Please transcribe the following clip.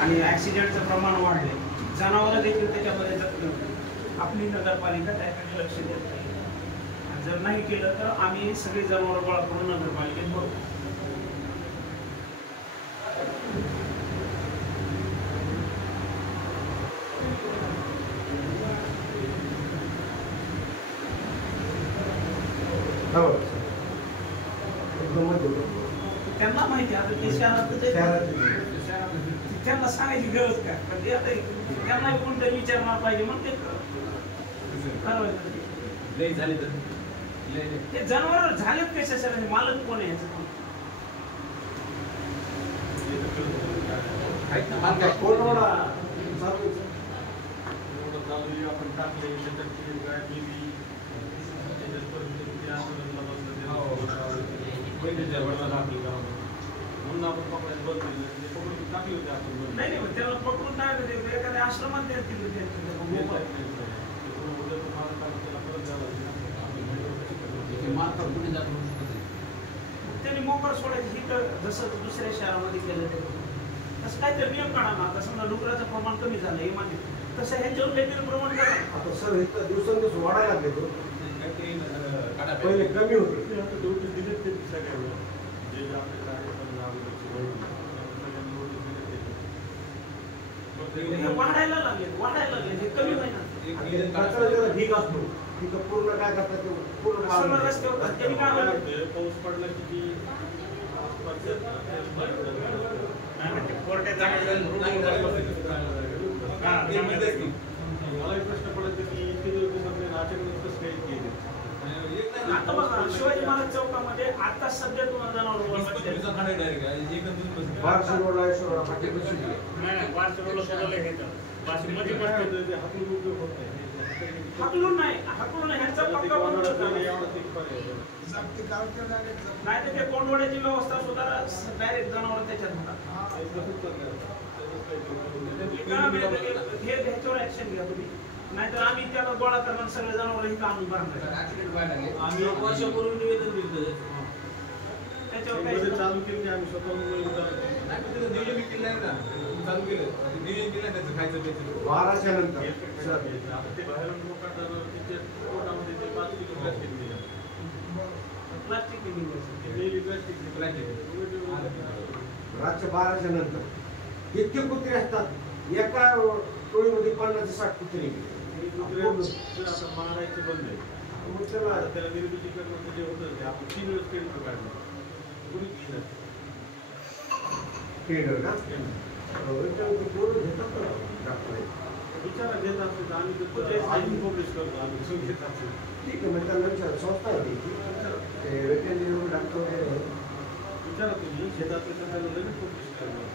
आणि ॲक्सिडेंटचं प्रमाण वाढले, जनावरं देखील त्याच्यामध्ये जखमी होते. आपली नगरपालिका त्याकडे लक्ष देत नाही. जर नाही केलं तर आम्ही सगळी जनावरं गोळा करून नगरपालिकेत भरू. त्यांना माहिती आता ते त्यांना सांगायची गरज काय, पण ते आता त्यांना कोणतरी विचारणार पाहिजे. मग ते ते जनावर झालेत कशासाठी, मालक कोण आहे याचं आपण टाकले म्हणून आपण पकडायला बंद केलं, पकडून टाकली होती आपण. नाही नाही, त्याला पकडून नाही एखाद्या आश्रमात देतील त्यांनी मोकार सोडायची ही तर जसं दुसऱ्या शहरामध्ये केलं तसं काहीतरी नियम काढा ना. आता समजा डुकराचं प्रमाण कमी झालं हे मान्य, तसं ह्याच्यावर काहीतरी प्रमाण करा. आता सर हे तर दिवसेंदिवस वाढायला लागले, पहिले कमी होते. आता ड्युटी दिले ते सगळ्यांना जे आपल्या वाढायला लागले हे कमी व्हायला ढीक असतो तिथं पूर्ण काय करतात ते पूर्ण रस्त्यावर पाऊस पडला की मला प्रश्न पडत की इतके दिवस अचानक कसं काही केले. आता बघा शिवाजी महाराज चौकामध्ये आता सध्या तुम्हाला हाकलून नाही ह्याचा पक्का बंद नाही तर ते कोंडवड्याची व्यवस्था सुद्धा डायरेक्ट जनावर त्याच्यात होतात. ह्याच्यावर ऍक्शन घ्या तुम्ही, नाहीतर आम्ही त्याला गोळा करणार सगळे जनावर इथं आणून भरणार. आम्ही वर्षापूर्वी निवेदन दिलं त्याच्यावर चालू केलं. आम्ही स्वतःहून नियोजन केलं नाही ना, चालू केलं नियोजन केलं त्याचं खायचं प्यायचं 12च्या नंतर ते बाहेर रातच्या 12च्या नंतर इतके कुत्रे असतात एका टोळीमध्ये 50-60 कुत्रे मारायचे बंद आहे. मग त्याला निर्मितीकरण जे होतं ते आपण 3 वेळेस टेंडर काढलं. कुणी टेंडर का विचारा घेत असतो आम्ही पब्लिश करतो. आम्ही घेत असतो ठीक आहे. मग त्यांना विचार संस्था होती डॉक्टर विचारा तुम्ही शेतात पब्लिश करणार.